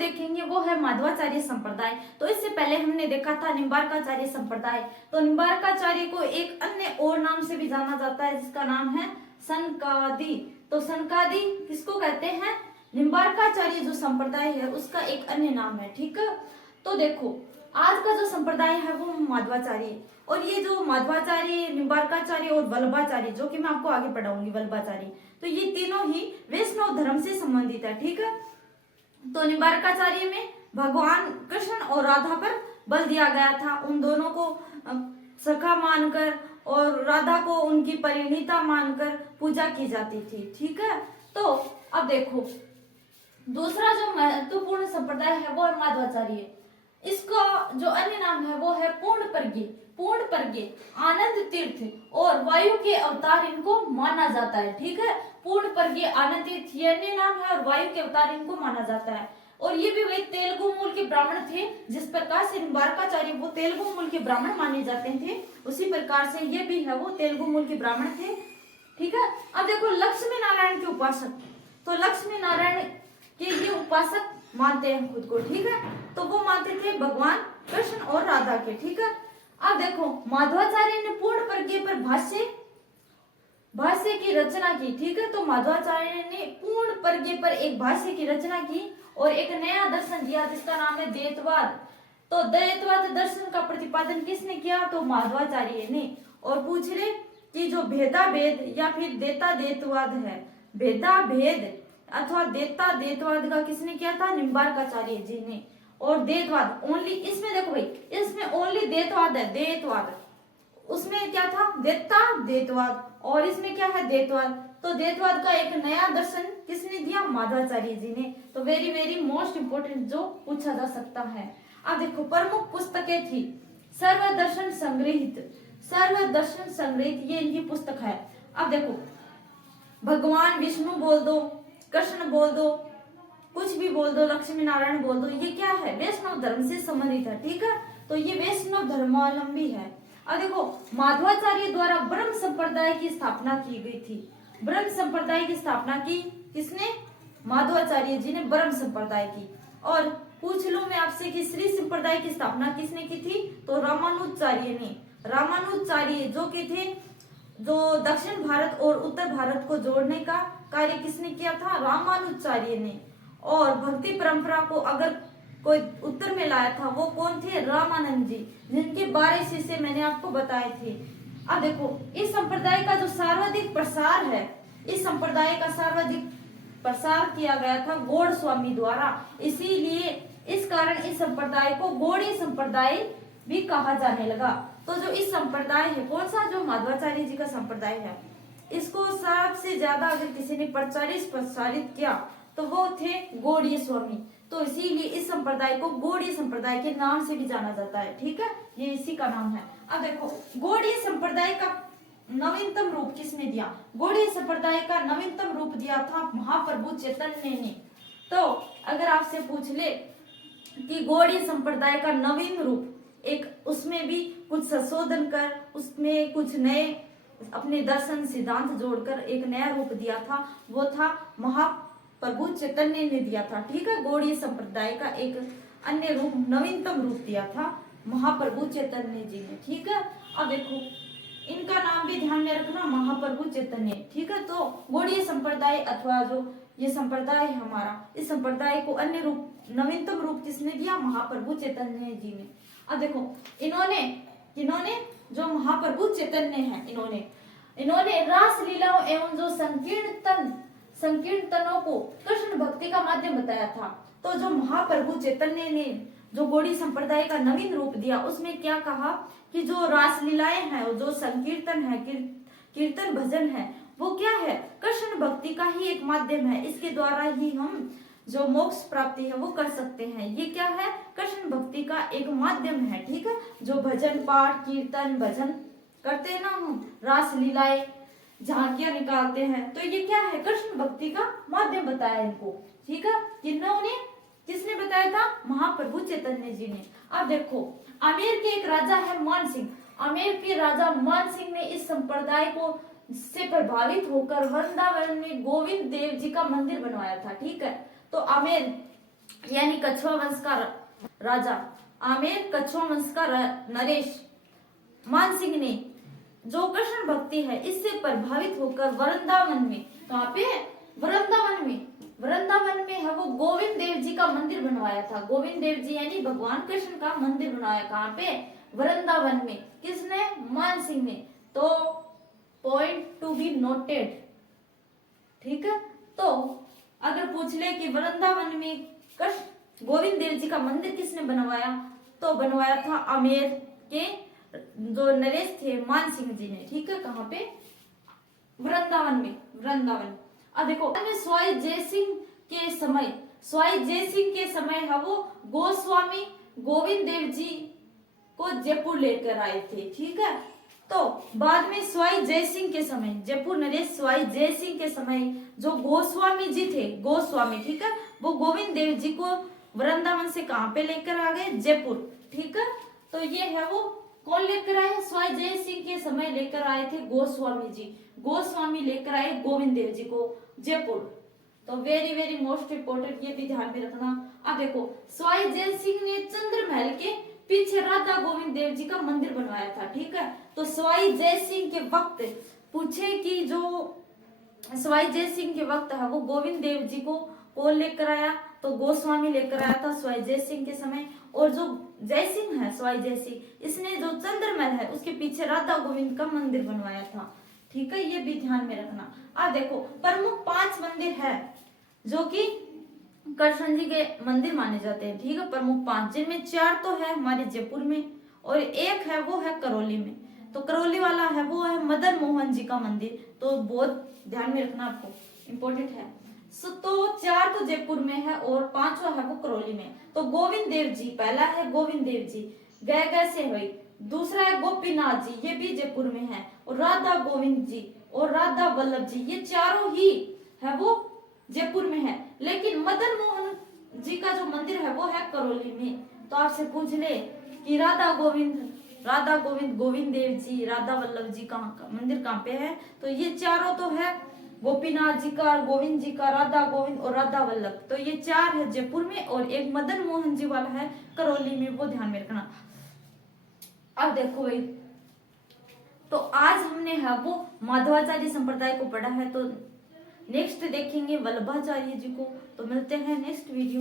देखेंगे वो है माध्वाचार्य संप्रदाय। तो इससे पहले हमने देखा था निम्बार्काचार्य संप्रदाय। तो निम्बार्काचार्य को एक अन्य और नाम से भी जाना जाता है जिसका नाम है सनकादि। तो सनकादि किसको कहते हैं? निम्बार्काचार्य जो संप्रदाय है उसका एक अन्य नाम है। ठीक है, तो देखो आज का जो संप्रदाय है वो माध्वाचार्य, और ये जो माध्वाचार्य, निम्बार्काचार्य और वल्लभाचार्य जो कि मैं आपको आगे पढ़ाऊंगी वल्लभाचार्य, तो ये तीनों ही वैष्णव धर्म से संबंधित है। ठीक है, तो निम्बार्काचार्य में भगवान कृष्ण और राधा पर बल दिया गया था। उन दोनों को सखा मानकर और राधा को उनकी परिणीता मानकर पूजा की जाती थी। ठीक है, तो अब देखो दूसरा जो महत्वपूर्ण संप्रदाय है वो है माध्वाचार्य। इसका जो अन्य नाम है वो है पूर्णप्रज्ञ। पूर्णप्रज्ञ, आनंद तीर्थ और वायु के अवतार इनको माना जाता है। ठीक है, पूर्णप्रज्ञ, आनंद तीर्थ ये अन्य नाम है और वायु के अवतार इनको माना जाता है। और ये भी वही तेलुगु मूल के ब्राह्मण थे। जिस प्रकार से निम्बार्काचार्य वो तेलुगु मूल के ब्राह्मण माने जाते थे, उसी प्रकार से ये भी है वो तेलुगु मूल के ब्राह्मण थे। ठीक है, अब देखो लक्ष्मी नारायण के उपासक, तो लक्ष्मी नारायण के ये उपासक मानते हैं खुद को। ठीक है, तो वो मानते थे भगवान कृष्ण और राधा के। ठीक है, अब देखो माध्वाचार्य ने पूर्णप्रज्ञ पर भाष्य की रचना की। ठीक है, तो माध्वाचार्य ने पूर्णप्रज्ञ पर एक भाष्य की रचना की और एक नया दर्शन दिया जिसका नाम है द्वैतवाद। तो द्वैतवाद दर्शन का प्रतिपादन किसने किया? तो माध्वाचार्य ने। और पूछ रहे कि जो भेदा भेद या फिर देता द्वैतवाद है, भेदा भेद अथवा देता द्वैतवाद का किसने किया था? निम्बार्काचार्य जी ने। और द्वैतवाद ओनली, इसमें देखो भाई, इसमें ओनली द्वैतवाद है, द्वैतवाद, उसमें क्या था? देता द्वैतवाद, और इसमें क्या है? द्वैतवाद। तो द्वैतवाद का एक नया दर्शन किसने दिया? माध्वाचार्य जी ने। तो वेरी वेरी मोस्ट इंपोर्टेंट जो पूछा जा सकता है। अब देखो प्रमुख पुस्तकें थी सर्वदर्शन संग्रहित, सर्वदर्शन संग्रहित ये इनकी पुस्तक है। अब देखो भगवान विष्णु बोल दो, कृष्ण बोल दो, कुछ भी बोल दो, लक्ष्मी नारायण बोल दो, ये क्या है? वैष्णव धर्म से संबंधित है। ठीक है, तो ये वैष्णव धर्मावलंबी है। अब देखो माध्वाचार्य द्वारा ब्रह्म संप्रदाय की स्थापना की गई थी। ब्रह्म संप्रदाय की स्थापना की किसने? माध्वाचार्य जी ने ब्रह्म संप्रदाय की। और पूछ लूं मैं आपसे कि श्री संप्रदाय की स्थापना किसने की थी? तो रामानुजाचार्य ने। रामानुजाचार्य जो कि थे, जो दक्षिण भारत और उत्तर भारत को जोड़ने का कार्य किसने किया था? रामानुजाचार्य ने। और भक्ति परंपरा को अगर कोई उत्तर में लाया था वो कौन थे? रामानंद जी, जिनके 12 शिष्य मैंने आपको बताए थे। अब देखो इस संप्रदाय का जो सर्वाधिक प्रसार है, इस संप्रदाय का सर्वाधिक प्रसार किया गया था गौड़ स्वामी द्वारा, इसीलिए इस कारण इस संप्रदाय को गौड़ीय संप्रदाय भी कहा जाने लगा। तो जो इस संप्रदाय है कौन सा? जो माध्वाचार्य जी का संप्रदाय है, इसको सबसे ज्यादा अगर किसी ने प्रसारित किया तो वो थे गौड़ीय स्वामी। तो इसीलिए इस संप्रदाय को गौड़ीय संप्रदाय के नाम से भी जाना जाता है। ठीक है, ये इसी का नाम है। अब देखो गौड़ीय संप्रदाय का नवीनतम रूप किसने दिया? गौड़ीय संप्रदाय का नवीनतम रूप दिया था महाप्रभु चैतन्य ने। तो अगर आपसे पूछ ले कि गौड़ीय संप्रदाय का नवीन रूप, एक उसमें भी कुछ संशोधन कर, उसमें कुछ नए अपने दर्शन सिद्धांत जोड़कर एक नया रूप दिया था, वो था महाप्रभु चैतन्य ने दिया था। ठीक है, गौड़ीय संप्रदाय का एक अन्य रूप, नवीनतम रूप दिया था महाप्रभु चैतन्य जी ने। ठीक है, अब देखो इनका नाम भी ध्यान में रखना, महाप्रभु चैतन्य। ठीक है, तो गौड़ीय संप्रदाय अथवा जो ये संप्रदाय है हमारा, इस संप्रदाय को अन्य रूप, नवीनतम रूप किसने दिया? महाप्रभु चैतन्य जी ने। अब देखो इन्होंने जो महाप्रभु चैतन्य है, इन्होंने रास लीलाओं एवं जो संकीर्तनों को कृष्ण भक्ति का माध्यम बताया था। तो जो महाप्रभु चैतन्य ने जो गौड़ीय संप्रदाय का नवीन रूप दिया, उसमें क्या कहा कि जो रास लीलाएं हैं, जो संकीर्तन है, कीर्तन भजन है, वो क्या है? कृष्ण भक्ति का ही एक माध्यम है। इसके द्वारा ही हम जो मोक्ष प्राप्ति है वो कर सकते हैं। ये क्या है? कृष्ण भक्ति का एक माध्यम है। ठीक है, जो भजन पाठ कीर्तन भजन करते हैं ना हम, रास लीलाएं झांकियां निकालते हैं, तो ये क्या है? कृष्ण भक्ति का माध्यम बताया इनको। ठीक है, किसने बताया था? महाप्रभु चैतन्य जी ने। अब देखो आमेर के एक राजा है मान सिंह। आमेर के राजा मान सिंह ने इस संप्रदाय को से प्रभावित होकर वृंदावन में गोविंद देव जी का मंदिर बनवाया था। ठीक है, तो आमेर यानी कछुआ वंश का राजा आमेर, कछुआ वंश का नरेश मानसिंह ने जो कृष्ण भक्ति है इससे प्रभावित होकर वृंदावन में, कहाँ पे, वृंदावन में है वो गोविंद देव जी का मंदिर बनवाया था। गोविंद देव जी यानी भगवान कृष्ण का मंदिर बनाया, कहाँ पे, वृंदावन में। किसने, मान सिंह ने। तो पॉइंट टू बी नोटेड, ठीक है। तो अगर पूछ ले कि वृंदावन में कृष्ण गोविंद देव जी का मंदिर किसने बनवाया, तो बनवाया था आमेर के जो नरेश थे मान सिंह जी ने, ठीक है। कहाँ पे, वृंदावन में, वृंदावन। अब देखो स्वाई जयसिंह के समय, स्वाई जयसिंह के समय है वो गोस्वामी गोविंद देव जी को जयपुर लेकर आए थे, ठीक है। तो बाद में स्वाई जयसिंह के समय, जयपुर नरेश स्वाई जयसिंह के समय जो गोस्वामी जी थे, गोस्वामी, ठीक है, वो गोविंद देव जी को वृंदावन से कहाँ पे लेकर आ गए, जयपुर, ठीक है। तो ये है वो कौन लेकर आए, स्वाई जयसिंह के समय लेकर आए थे गोस्वामी जी, गोस्वामी लेकर आए गोविंद देव जी को जयपुर। तो वेरी वेरी मोस्ट इंपोर्टेंट, ये भी ध्यान में रखना। अब देखो स्वाई जयसिंह ने चंद्र महल के पीछे राधा गोविंद देव जी का मंदिर बनवाया था, ठीक है। तो स्वाई जयसिंह के वक्त पूछे कि जो स्वाई जयसिंह के वक्त है वो गोविंद देव जी को कौन लेकर आया, तो गोस्वामी लेकर आया था स्वाई जयसिंह के समय। और जो जयसिंह है स्वाई जयसिंह, इसने जो चंद्रमहल है उसके पीछे राधा गोविंद का मंदिर बनवाया था, ठीक है। ये भी ध्यान में रखना। अब देखो प्रमुख 5 मंदिर है जो कि कृष्ण जी के मंदिर माने जाते हैं, ठीक है। प्रमुख 5, जिनमें 4 तो है हमारे जयपुर में और एक है वो है करौली में। तो करौली वाला है वो है मदन मोहन जी का मंदिर, तो बहुत ध्यान में रखना, आपको इम्पोर्टेंट है। तो 4 तो जयपुर में है और 5वां है वो करौली में। तो गोविंद देव जी, पहला है गोविंद देव जी, गए से हुई। दूसरा है गोपीनाथ जी, ये भी जयपुर में है। और राधा गोविंद जी और राधा वल्लभ जी, ये चारों ही है वो जयपुर में है। लेकिन मदन मोहन जी का जो मंदिर है वो है करौली में। तो आपसे पूछ ले कि राधा गोविंद गोविंद देव जी, राधा वल्लभ जी कहाँ का मंदिर कहाँ पे है, तो ये चारों तो है गोपीनाथ जी का, गोविंद जी का, राधा गोविंद और राधा वल्लभ। तो ये 4 है जयपुर में और एक मदन मोहन जी वाला है करौली में, वो ध्यान में रखना। अब देखो भाई, तो आज हमने है वो माधवाचार्य संप्रदाय को पढ़ा है, तो नेक्स्ट देखेंगे वल्लभाचार्य जी को। तो मिलते हैं नेक्स्ट वीडियो।